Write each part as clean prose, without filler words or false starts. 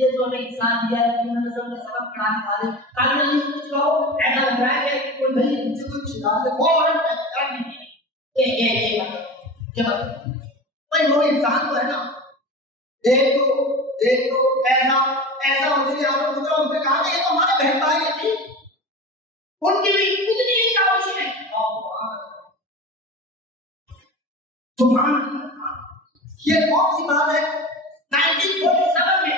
ये जो हमें इंसान दिया है, उन्होंने सबक पढ़ाने वाले काबिल नहीं कुछ कहो, ऐसा लग रहा है कि कोई गरीब मुझसे कुछ छुड़ा दे, फौरन ये बात भाई वो इंसान तो है ना, देख तो ऐसा मुझे आरोप होगा, उनने कहा कि ये तो हमारे बहन भाई है जी, उनकी भी इतनी ही काबिश है। सुभान अल्लाह, ये कौन सी बात है? 1947 में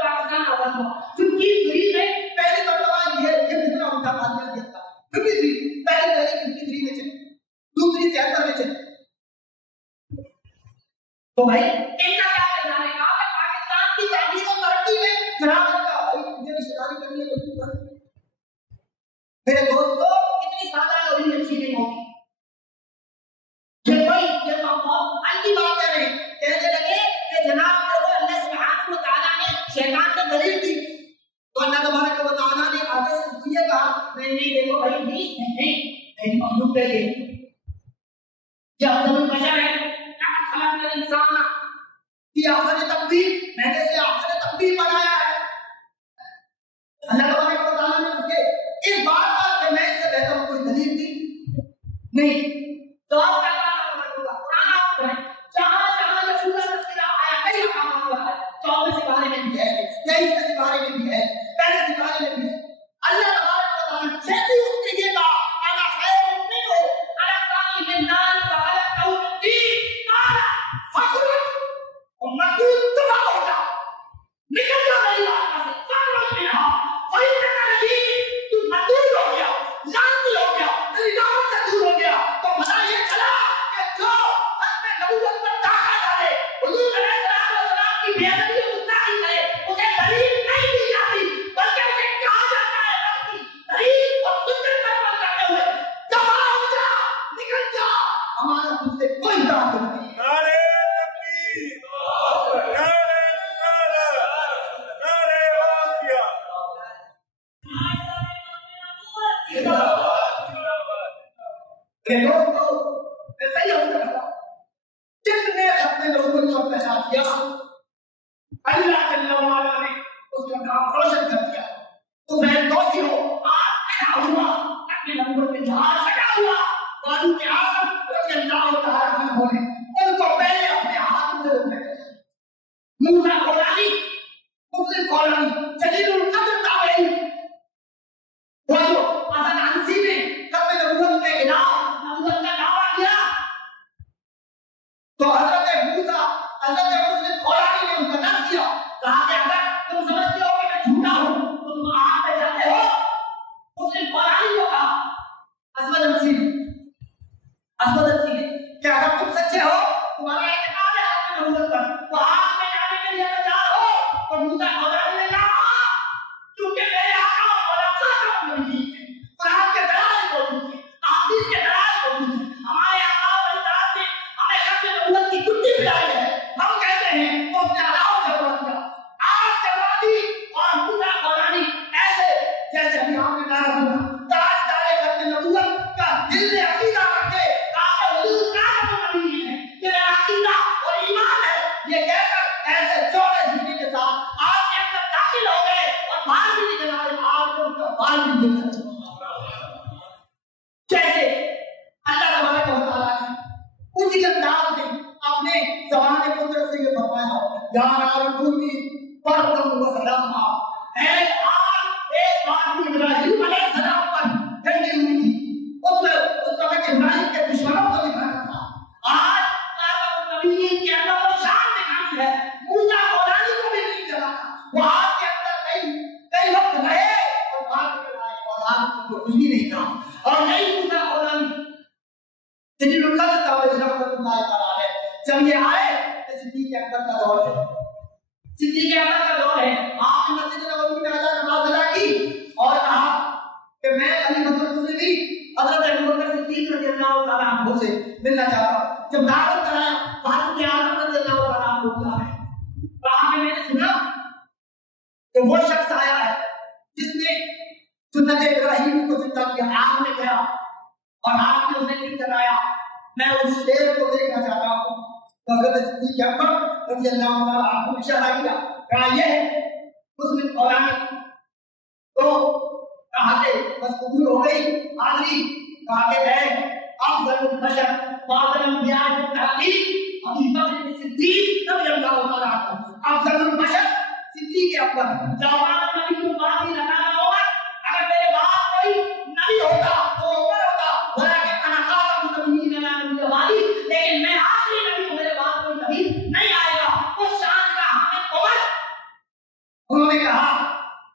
पाकिस्तान आजाद हुआ, 53 में पहली मरतबा ये फितना उठा दिया था, 53 पहली 53 में चली, दूसरी 73 में चली। तो भाई इनका क्या कहना है? पाकिस्तान की तहरीक और तरक्की में जनाब का मुझे रिश्तेदारी करनी है तो तू कर। मेरे दोस्तों, इतनी साधारण और इतनी अच्छी नहीं होगी। ये अंतिम बात कह रहे हैं, कहने लगे कि जनाब अल्लाह सुब्हानहु व तआला ने शैतान को दलील दी, तो अल्लाह तबारक व तआला ने आगे से ये कहा, नहीं देखो भाई, नहीं मखलूक है ये, जब तुम बशर है इंसान की आखिर तकदीर, मैंने से आखिर तकदीर बनाया है। अल्लाह तबारक व तआला ने उसके इस बात पर कि मैं इससे बेहतर कोई दलील दी नहीं। तो आप क्या सिपारे में भी है, 23 सिपारे में भी है, पहले सिपारे में भी है। अल्लाह तबारक व तआला जैसे उसने ये कहा, अना खैरुम मिन्हु खलक़नी मिन नार व खलक़तहु मिन तीन काला फखरुज, और मखलूक तबाह हो जा, निकल जा मेरी आत्मा से, फखरुज मिनहा फइन्नका रजीम, तू मदूर हो गया, लानती हो गया, तेरी रहमत से दूर हो गया। तो पता ये चला कि जो अपने नबूवत पर दागा डाले, हुजूर अलैहिस्सलाम की बेअदबी और गुस्ताखी करे, उसे दलील नहीं दी जाती, बल्कि उसे कहा जाता है रब की दलील और सुन्नत पर अमल करते हुए दफा हो जा, निकल जा, हमारा तुझसे कोई ताल्लुक नहीं। नारे तकबीर, नारे रिसालत, नारे वासिया। दोस्तों, सही होगा जिसने अपने लोगों को अपने साथ किया, अल्लाह जल्ल वाला ने उसका नाम रोशन कर दिया। तो मैं दोषी हो, आज खड़ा हुआ अपने नंबर पे जहाज खड़ा हुआ, बालू के आग रज़ियल्लाहु तआला अन्हु ने उनको पहले अपने हाथ में रोक लिया। मूसा कोलानी, मुस्लिम कोलानी, जलीलुल कद्र ताबई, वो जो हसन अंसी ने कब्र नबूवत के खिलाफ नबूवत का दावा किया, तो हजरत मुस्लिम कोलानी ने उनका नाम किया, कहा कि अगर तुम समझते हो कि मैं झूठा हूं तो तुम आग में जाते हो। मुस्लिम कोलानी को कहा असवद अंसी ने कि अगर तुम सच्चे हो, तुम्हारा एतकाद है अपने नबूवत पर, तो आग में जाने के लिए तैयार हो। तो मूसा कोलानी ने कहा, क्योंकि मेरे आका और खातम नबीय्यीन है, कुरान के दलाइल मौजूद है, हदीस के दलाइल मौजूद है, हमारे आका और इताअत ने हमें अपने नबूवत की कुंडी पिलाई है। हम कहते हैं तो उसने अलाव करवा दिया, आग करवा दी, और मूसा कोलानी ऐसे जैसे अभी आपने कहा सुना, ताज डाले अपने नबूवत का दिल में अकीदा रखे, कहा हुजूर खातम नबीय्यीन है, मेरा अकीदा और ईमान है, ये कहकर ऐसे चौड़े जिंदगी के साथ आग के अंदर दाखिल हो गए और बाहर भी निकल आए, आग को उनका बाल भी निकल गया। जैसे अल्लाह तबारक व तआला ने उसी अंदाज में अपने ज़बान कुदरत से ये फरमाया, या नारुकुनी बरदम व सलामा, ऐ आग एक बार इब्राहिम अलैहिस्सलाम पर ठंडी हुई थी, उस वक्त इब्राहिम के दुश्मनों को दिखाना था। आज खातम नबीय्यीन के अंदर वो शान दिखानी है, मूसा कोलानी को भी नहीं जलाना। वो आग के अंदर कई वक्त रहे और बाहर निकल आए और आग को कुछ भी नहीं कहा। और नहीं मूसा कोलानी जलीलुल कद्र ताबई रहमतुल्लाह तआला है, जब ये आए तो सिद्दीक़ अकबर का दौर है, सिद्दीक़ अकबर का दौर है। आपने मस्जिद नबवी में नमाज अदा की और कहा कि मैं खलीफतुल मुस्लिमीन हज़रत अबू बकर सिद्दीक़ रज़ियल्लाहु तआला अन्हु से मिलना चाहता हूं। जब दावत कराया, फारूक आज़म रज़ियल्लाहु तआला अन्हु को है, कहा कि मैंने सुना कि वो शख्स आया है जिसने सुन्नत इब्राहिम को जिंदा किया, आग में गया और आग में उसने नहीं जलाया, मैं उस शेर को देखना चाहता हूं। तो हज़रत सिद्दीक़ अकबर रज़ियल्लाहु तआला अन्हु ने इशारा किया, कहा यह है मुस्लिम कौरानी। तो कहा के बस कबूल हो गई हाजिरी। कहा के है अफजलुल बशर बादल ब्याज तहकीक अबू बकर सिद्दीक रज़ी अल्लाह तआला अन्हु। अफजलुल बशर सिद्दीक अकबर जवान नबी को बाकी लगाना होगा। अगर मेरे बाद कोई नबी होता तो उमर होता, वलाकिन अना खातमुन नबिय्यीन ला नबिय्य बादी, लेकिन मैं आखिरी नबी हूं, मेरे बाद कोई नबी नहीं आएगा। उस शान का हामिद उमर। उन्होंने कहा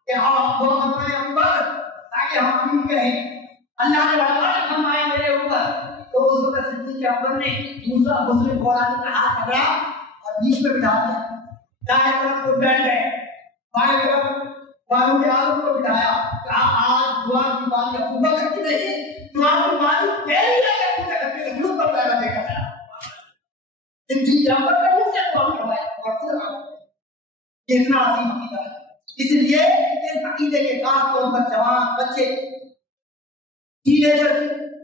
कि आप दुआ करें अकबर ताकि हम आमीन कहें। अल्लाह ने बड़ा फरमाया मेरे ऊपर। तो उस वक्त सिद्दीक अकबर ने दूसरा मुस्लिम कौरानी का हाथ पकड़ा और बीच में बिठा दिया। दाएं तरफ को बैठ गए, बाएं तरफ फारूक आजम को बिठाया। कहा आज दुआ की बात अबू बकर की नहीं, दुआ की बात तेरी है कि तूने अपने गुरु पर पैरा देखा था। सिद्दीक अकबर ने मुझसे दुआ करवाया और फिर इतना अजीम अकीदा है। इसलिए इस अकीदे के खास तौर पर जवान बच्चे टीनेजर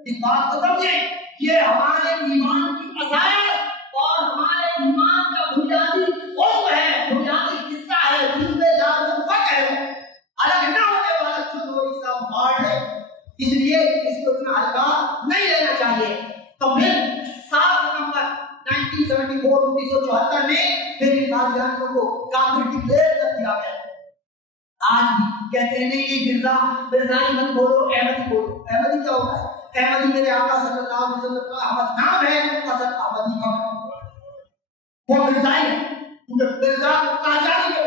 इस बात को समझें, ये हमारे ईमान की असायत और हमारे ईमान का बुनियादी उस्म है, बुनियादी हिस्सा है, जिसमें जान फक है, अलग ना होने वाला चुनो इसका पार्ट है। इसलिए इसको इतना हल्का नहीं लेना चाहिए। तो फिर 7 सितंबर 1974 में फिर इन कादियानियों को काफिर डिक्लेयर कर दिया गया। आज भी कहते हैं नहीं ये बिरज़ाई मत बोलो, अहमदी बोलो। अहमदी क्या होता है? अहमदी मेरे आका सल्लल्लाहु अलैहि वसल्लम का अहमद नाम है, असल अहमदी का वो बिरज़ाई है, क्योंकि बिरज़ा कादियानी के